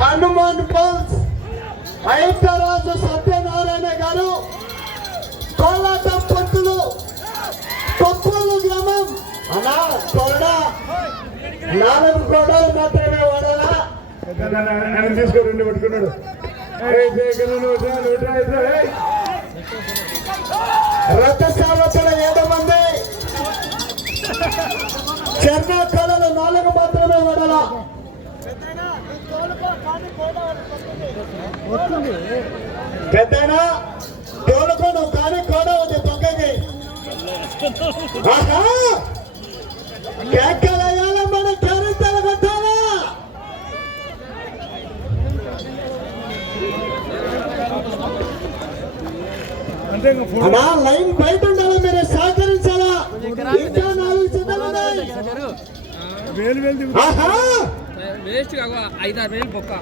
హనుమాన్ బోల్స్ ఐక్యరాజు సత్యనారాయణ గారు. కోలాటం పంతులు కొప్పలు గ్రామం. అలా కొరడ నాలుగు కొడలు మాత్రమే వాడాలా? తీసుకో రెండు పట్టుకున్నాడు. ఏయ్, జయకన్న నువ్వు ఏడు మంది చర్ణ కళలు నాలుగు మాత్రమే వడల. పెద్దనా తోలుకోను కానీ కూడా ఉంది పక్కకి. ఆహా కేకలయ్యాల మన చరిత్రలు కొట్టాలా అన్నా లైన్ బయట ఉండాలి మీరు? సహకరించాలా? ఇంకా నాలుగు ఆహా! వేస్ట్ ఐదు ఆరు వేలు బొక్క.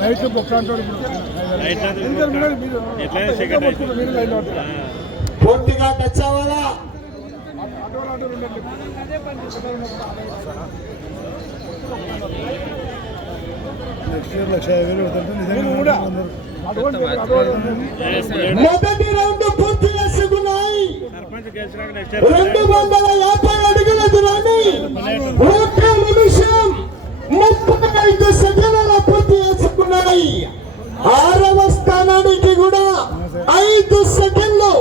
లైట్ బొక్క అంటాడు పూర్తిగా టచ్ నెక్స్ట్ ఇయర్ లక్ష యాభై వేలు అవుతుంటే నిజంగా మొదటి రౌండ్ పూర్తి చేసుకున్నాయి రెండు వందల యాభై అడుగుల దూరాన్ని ఒక్క నిమిషం ముప్పై ఐదు సెకండ్ల పూర్తి చేసుకున్నాయి ఆరవ స్థానానికి కూడా ఐదు సెకండ్లు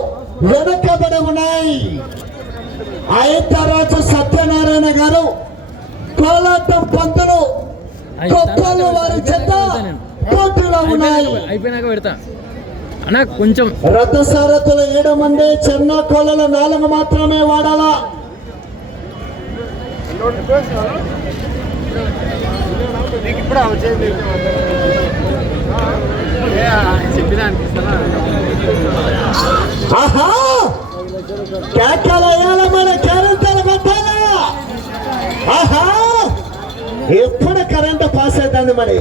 వెనకబడి ఉన్నాయి. ఆయతరాజు సత్యనారాయణ గారు కోలాటం పంతులు గొప్పలు వారి చెత్త పోటీలో ఉన్నాయి. అయిపోయినాక పెడతా. అన్న కొంచెం రథసారథులు ఏడు మంది చిన్న కోళ్ళలు నాలుగు మాత్రమే వాడాలా? వేయాల మన కేరంతలు ఆహా! ఎప్పుడు కరెంట్ పాస్ అవుతుంది మరి?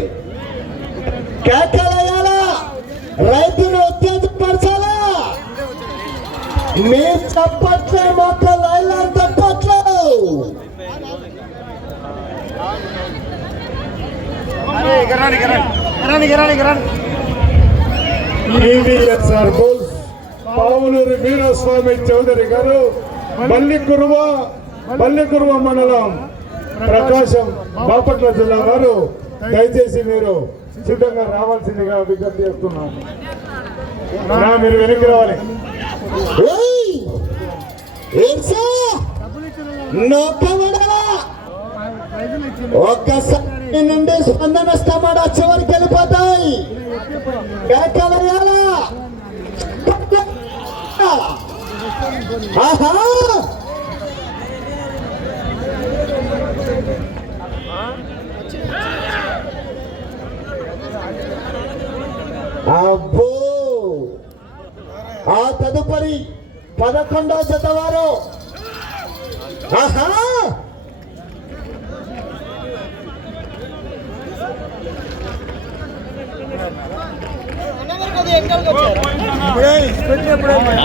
కేకలు వేయాలా రైతును ఉత్తేజపరచాలా మీరు చప్పట్లే మొక్క లైలాన్ తప్పట్లు. ఈవీఎస్ఆర్ బుల్స్ పావులూరి వీరస్వామి చౌదరి గారు మల్లికురువ మల్లికురువ మండలం ప్రకాశం బాపట్ల జిల్లా వారు. దయచేసి మీరు సిద్ధంగా రావాల్సిందిగా విజ్ఞప్తి చేస్తున్నాం రా, మీరు వెనక్కి రావాలి? ఒక్కసారి నుండి స్పందన స్తమాడ చివరికి వెళ్ళిపోతాయి? ఆహా! అబ్బో! ఆ తదుపరి పదకొండో జత వారు ఆహా!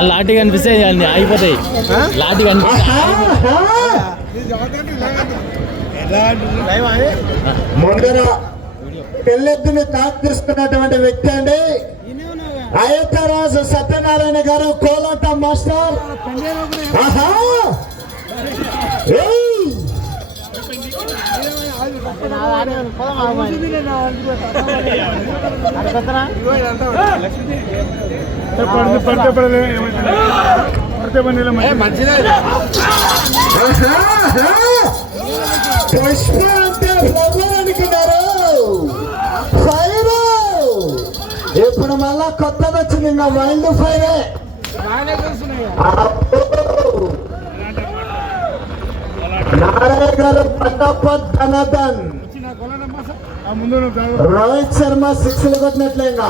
లాటి కనిపిస్తే అన్ని అయిపోతాయి లాటి కనిపిస్తే ఆహా, ఆహా. పెళ్ళెత్తుని తాకు వ్యక్తి అండి అయోధ్యరాజు సత్యనారాయణ గారు కోలాట మాస్టర్ ఆహా ఏయ్! పడితే పడితే పడలే ఏమైతే పడితే పని మంచిదే పుష్ప అంటే ఫ్లవర్ అనుకున్నారు ఫైర్ ఇప్పుడు మళ్ళా కొత్తది వచ్చింది ఇంకా వైల్డ్ ఫైరే అబ్బో. నారాయణ గారు రోహిత్ శర్మ సిక్స్ కొట్టినట్లే ఇంకా.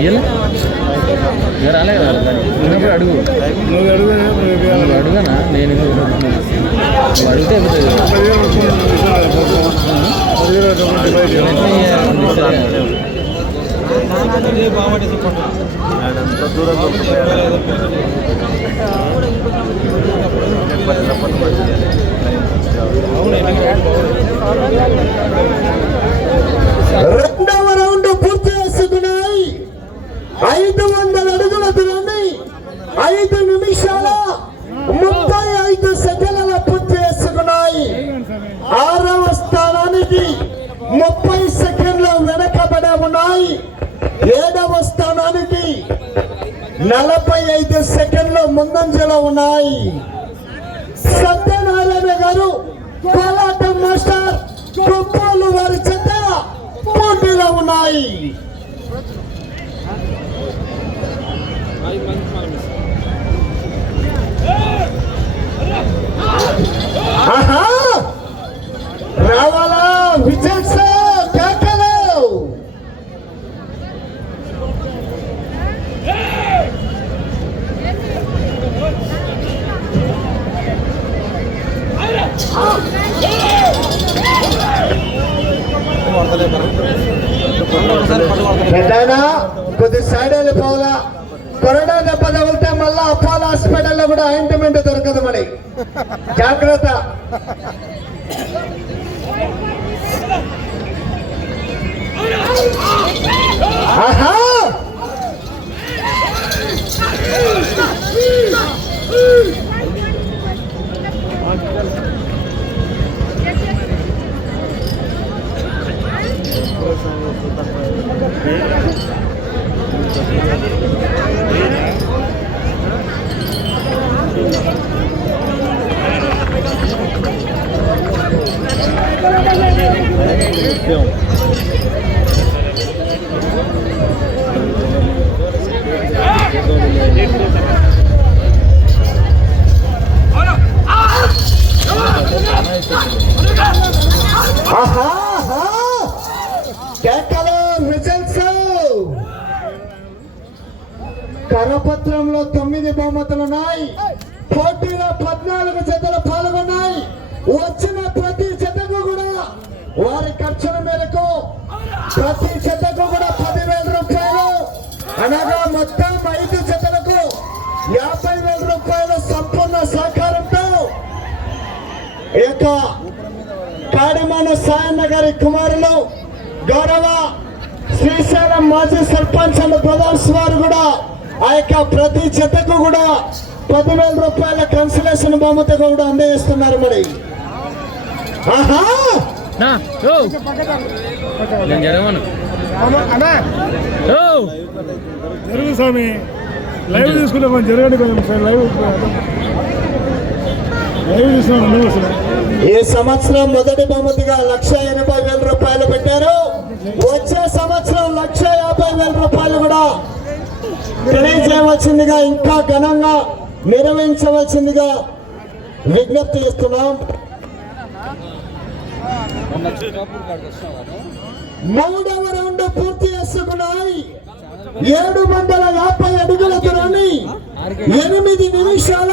ఇయ్యాలి ఇక రాలే కదా చిన్నప్పుడు అడుగు నువ్వు అడుగు నువ్వు అడుగనా నేను నువ్వు అడిగితే అయిపోతుంది. ముందంజలో ఉన్నాయి. సత్యనారాయణ గారు కోలాటం మాస్టర్ గొప్పలు వారి చెత్త పోటీలో ఉన్నాయి. రావాలా? విజయ కేకలు రిజల్ట్స్ కరపత్రంలో తొమ్మిది బహుమతులు ఉన్నాయి పోటీలో పద్నాలుగు జతలు పాల్గొన్నాయి. వచ్చిన ప్రతి జతకు కూడా వారి ఖర్చుల మేరకు ప్రతి జతకు కూడా పదివేల రూపాయలు. అనగా మొత్తం ఐదు జతలకు యాభై వేల రూపాయలు సంపూర్ణ సహకారంతో ఈ యొక్క కాడమాన సాయన్న గారి కుమారులు గౌరవ శ్రీశైలం మాజీ సర్పంచ్ అండ్ బ్రదర్స్ వారు కూడా ఆ యొక్క ప్రతి జతకు కూడా పదివేల రూపాయల కన్సలేషన్ బహుమతిగా కూడా అందజేస్తున్నారు మరి. ఆహా! నా ఓ నేను జరగమను. ఓ జరుగు స్వామి. లైవ్ తీసుకుంటే కొంచెం జరగండి కొంచెం లైవ్. లైవ్ అసలు ఈ సంవత్సరం మొదటి బహుమతిగా లక్ష ఎనభై వేల రూపాయలు పెట్టారు? వచ్చే సంవత్సరం లక్ష యాభై వేల రూపాయలు కూడా తెలియజేయవలసిందిగా ఇంకా ఘనంగా నిర్వహించవలసిందిగా విజ్ఞప్తి చేస్తున్నాం. మూడవ రౌండ్ పూర్తి చేసుకున్నాయి. ఏడు వందల యాభై అడుగుల దూరాన్ని ఎనిమిది నిమిషాల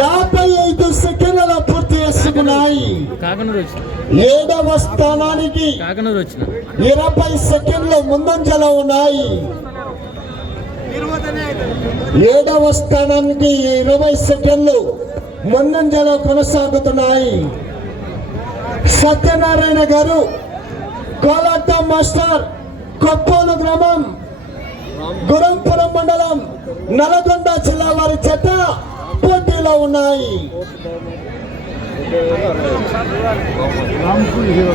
యాభై ఐదు సెకండ్ల వచ్చిన. ఏడవ స్థానానికి ఇరవై సెకండ్లు ముందంజలో ఉన్నాయి. ఏడవ స్థానానికి ఇరవై సెకండ్లు ముందంజలో కొనసాగుతున్నాయి. సత్యనారాయణ గారు కోలాట మాస్టర్ కొప్పోలు గ్రామం గురంపురం మండలం నల్గొండ జిల్లా వారి చెత్త పోటీలో ఉన్నాయి. రామ్కి హీరో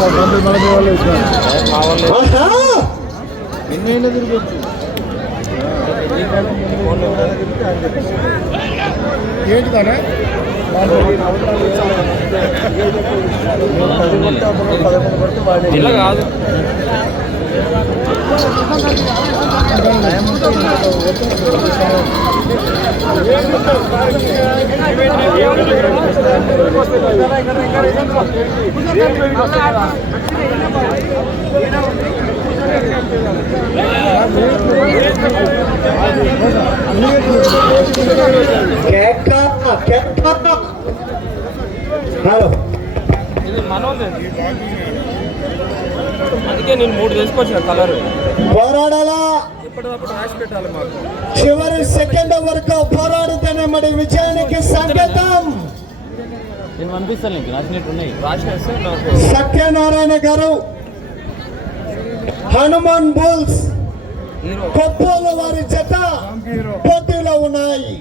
నలభై నలభై వాళ్ళు ఇచ్చినారు ఆహా! ఎన్ని తిరిగి ఏంటిదానే ఇలా కాదు కేక కేక హలో ఇది మనోదే అందుకే నేను మూడు తీసుకొచ్చిన కలర్ పోరాడాలా? చివరి సెకండ్ వరకు పోరాడితేనే మరి విజయానికి సంకేతం. నేను పంపిస్తాను నీకు సత్యనారాయణ గారు హనుమాన్ బుల్స్ కొప్పోల వారి జత పోటీలో ఉన్నాయి.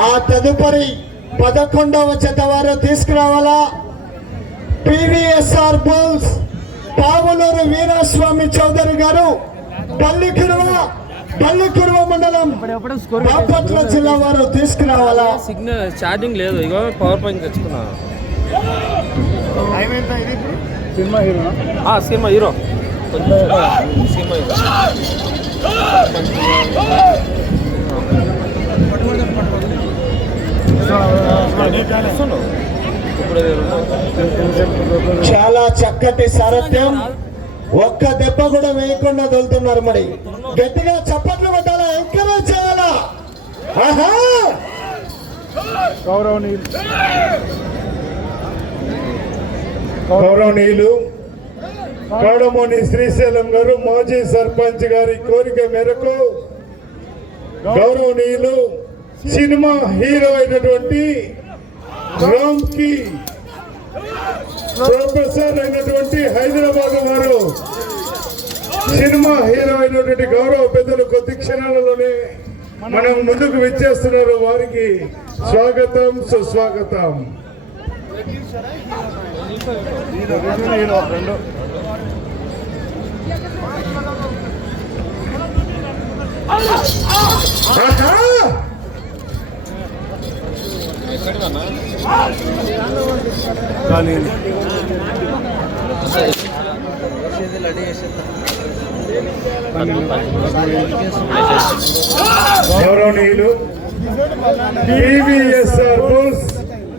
ఆ తదుపరి పదకొండవ జత వారు తీసుకురావాలా? పివిఎస్ఆర్ బుల్స్ పావులూరు వీరాస్వామి చౌదరి గారు పల్లికురువ పల్లికురువ మండలం బాపట్ల జిల్లా వారు తీసుకురావాలా? సిగ్నల్ ఛార్జింగ్ లేదు ఇగో పవర్ పాయింట్ తెచ్చుకున్నాను సినిమా హీరోనా ఆ, సినిమా హీరో. కొంచెం సినిమా హీరో. చాలా చక్కటి సారథ్యం. ఒక్క దెబ్బ కూడా వేయకుండా వెళ్తున్నారు మరి. గట్టిగా చప్పట్లు కొట్టాలా? ఎంకరేజ్ చేయాలా? ఆహా! గౌరవనీయులు. గౌరవనీయులు కాడమోని శ్రీశైలం గారు మాజీ సర్పంచ్ గారి కోరిక మేరకు గౌరవనీయులు సినిమా హీరో అయినటువంటి రామ్కి ప్రొఫెసర్ అయినటువంటి హైదరాబాద్ వారు సినిమా హీరో అయినటువంటి గౌరవ పెద్దలు కొద్ది క్షణాలలోనే మనం ముందుకు విచ్చేస్తున్నారు. వారికి స్వాగతం సుస్వాగతం. కానీ గౌరవనీయులు టీవీఎస్ఆర్ బుల్స్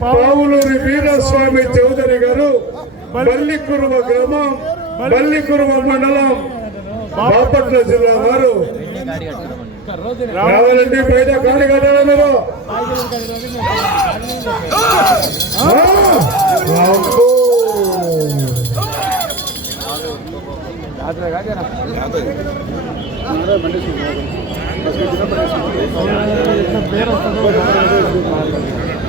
పావులూరి వీరస్వామి చౌదరి గారు బల్లికురువ గ్రామం బల్లికురువ మండలం బాపట్ల జిల్లా వారు. రావాలండి బయట గాడి కట్టాలా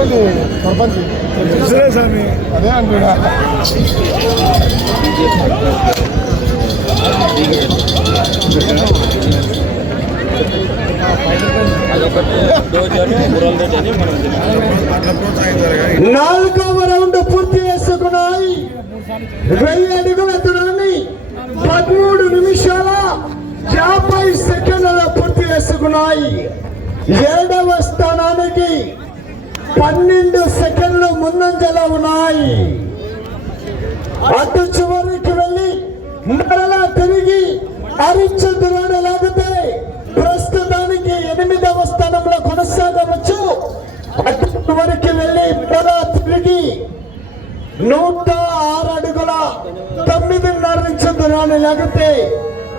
అబ్బో! ఆహా ఆహా సరే స్వామి అదే అంటున్నా. నాలుగవ రౌండ్ పూర్తి చేసుకున్నాయి వెయ్యి అడుగుల దూరాన్ని పదమూడు నిమిషాల యాభై సెకండ్ల పూర్తి చేసుకున్నాయి ఏడవ స్థానానికి పన్నెండు సెకండ్లు ముందంజలో ఉన్నాయి. అటు చివరికి వెళ్ళి మరలా తిరిగి అరిచదురాని లాగితే ప్రస్తుతానికి ఎనిమిదవ స్థానంలో కొనసాగవచ్చు. అటు చివరికి వెళ్ళి మరలా తిరిగి నూట ఆరు అడుగుల తొమ్మిదిన్నర నుంచి దూరాన్ని లాగితే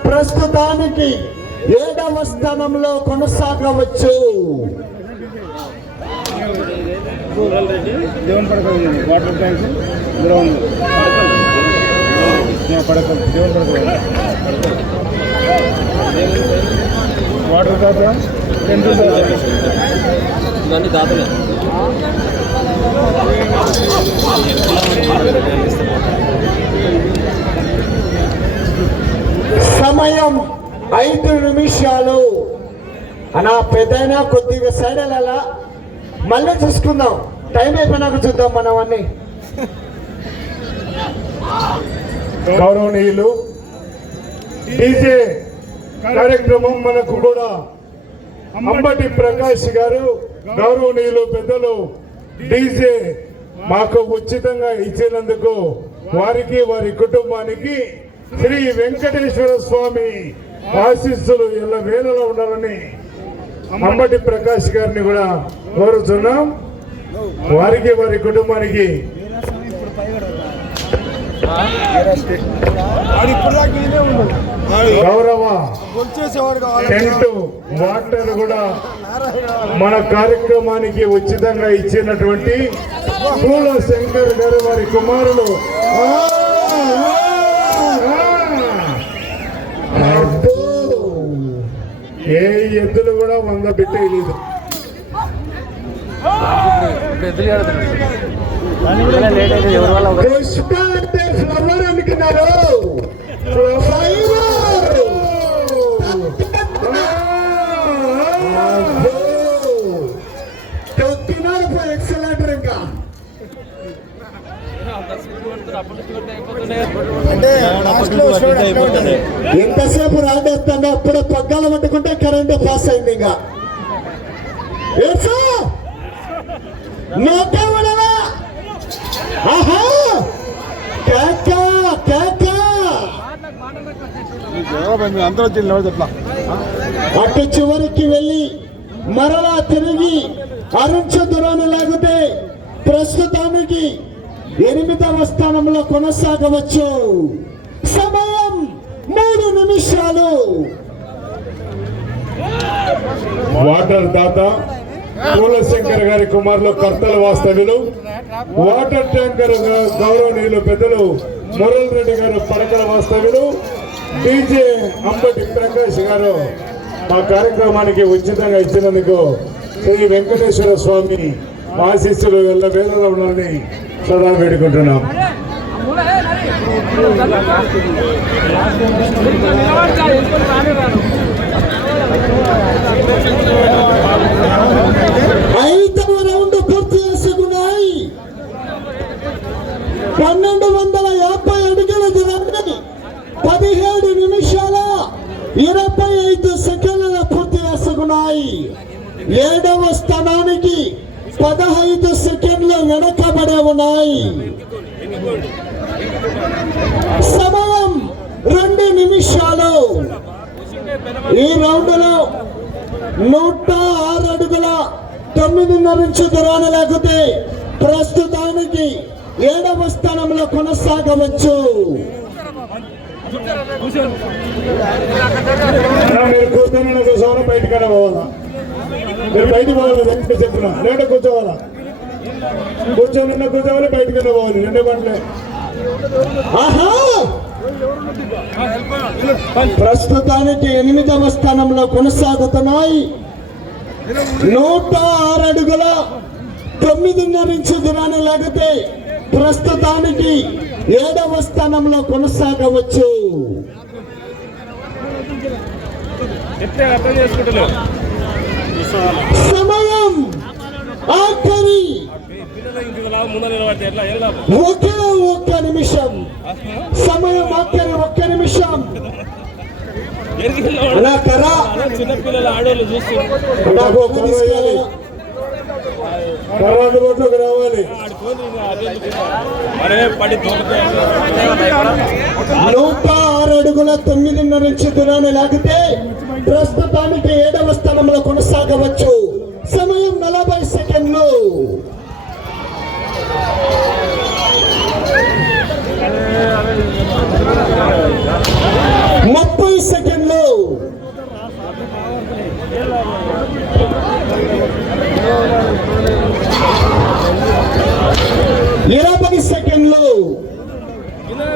ప్రస్తుతానికి ఏడవ స్థానంలో కొనసాగవచ్చు. దేవుని పడక వాటర్ ట్యాంక్స్ గ్రౌండ్. పడక దేవుని పడక వాటర్ తాత టెంపుల్ ఇవన్నీ దాతలే సమయం ఐదు నిమిషాలు. అనా పెద్దయినా కొద్దిగా సైడ్ వెళ్ళాలా మళ్ళీ చూసుకుందాం. టైం అయిపోయినాక చూద్దాం మనం అన్ని గౌరవనీయులు డీజే కార్యక్రమం మనకు కూడా అంబటి ప్రకాష్ గారు గౌరవనీయులు పెద్దలు డీజే మాకు ఉచితంగా ఇచ్చినందుకు వారికి వారి కుటుంబానికి శ్రీ వెంకటేశ్వర స్వామి ఆశీస్సులు ఎల్ల వేలలో ఉండాలని అంబటి ప్రకాష్ గారిని కూడా కోరుతున్నాం. వారికి వారి కుటుంబానికి. గౌరవ టెంట్ వాటర్ కూడా మన కార్యక్రమానికి ఉచితంగా ఇచ్చినటువంటి పూల శంకర్ గారు వారి కుమారులు ఆ, ఆ, ఆ. అబ్బో. ఏ ఎద్దులు కూడా వంద పెట్టేయలేదు పుష్ప అంటే ఫ్లవర్ అనుకున్నారు Fire! అబ్బో. తొక్కినారు ఎంతసేపు రాడేస్తాడో అప్పుడే పగ్గాలు పట్టుకుంటే కరెంట్ పాస్ అయింది ఇంకా. ఆహా! కేక కేక! అటు చివరికి వెళ్ళి మరలా తిరిగి అరుంచదురాన్ని లాగితే ప్రస్తుతానికి ఎనిమిదవ స్థానంలో కొనసాగవచ్చు. సమయం నిమిషాలు. వాటర్ దాత పూలశంకర్ గారి కుమారులు కర్తల వాస్తవ్యులు. వాటర్ ట్యాంకర్ గౌరవనీయులు పెద్దలు మురళి రెడ్డి గారు పడకల వాస్తవ్యులు. డీజే అంబటి ప్రకాష్ గారు మా కార్యక్రమానికి ఉచితంగా ఇచ్చినందుకు శ్రీ వెంకటేశ్వర స్వామి ఆశీస్సులు వెళ్ళ వేళలో ఉండాలని సదా వేడుకుంటున్నాం. চাই ప్రస్తుతానికి ఏడవ స్థానంలో కొనసాగవచ్చు. అన్నా, మీరు కూర్చొని ఒక సోనం బయటకనే పోవాలా మీరు బయటికి పోవాలి వెంట చెప్పిన లేట కూర్చోవాలా? కూర్చొని కూర్చోవాలి బయటకనే పోవాలి. రెండు గంటలే ఆహా! ప్రస్తుతానికి ఎనిమిదవ స్థానంలో కొనసాగుతున్నాయి. నూట ఆరు అడుగుల తొమ్మిదిన్నర ఇంచు దూరాన్ని లేకపోతే ప్రస్తుతానికి ఏడవ స్థానంలో కొనసాగవచ్చు. సమయం ఆఖరి. ఒకే ఒక్క నిమిషం. సమయం ఆఖరి ఒక్క నిమిషం. నాకు ఒక్క తీసుకురావాలా? కర్ర అందుబాటులోకి రావాలి నూట ఆరు అడుగుల తొమ్మిదిన్నర ఇంచు దూరాన్ని లాగితే ప్రస్తుతానికి ఏడవ స్థానంలో కొనసాగవచ్చు. సమయం నలభై సెకండ్లు ఇరవై సెకండ్లు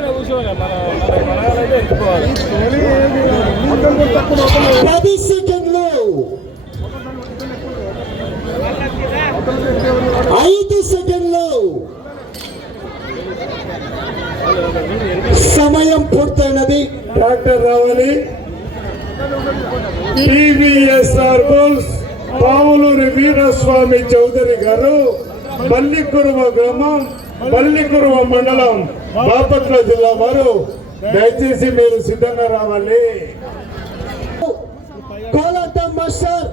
కూర్చోవాలి మన మన మనగాలైతే ఎక్కువాలి పది సెకండ్లు ఐదు సెకండ్లు సమయం పూర్తయినది ట్రాక్టర్ రావాలి టీవీఎస్ఆర్ బోల్స్ పావులూరి వీరస్వామి చౌదరి గారు బల్లికురువ గ్రామం బల్లికురువ మండలం బాపట్ల జిల్లా వారు దయచేసి మీరు సిద్ధంగా రావాలి. కోలాటం మాస్టర్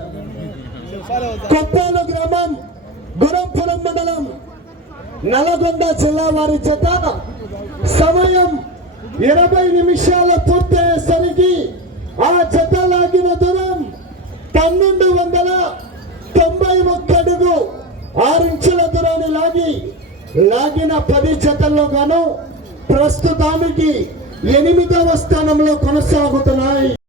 కొప్పాలు గ్రామం గురంపురం మండలం నల్గొండ జిల్లా వారి చేత సమయం ఇరవై నిమిషాల పూర్తయ్యేసరికి ఆ చెత్త లాగిన దూరం పన్నెండు వందల తొంభై ఒక్కడుగు ఆరించుల దూరాన్ని లాగి లాగిన పది జతల్లో గాను ప్రస్తుతానికి ఎనిమిదవ స్థానంలో కొనసాగుతున్నాయి.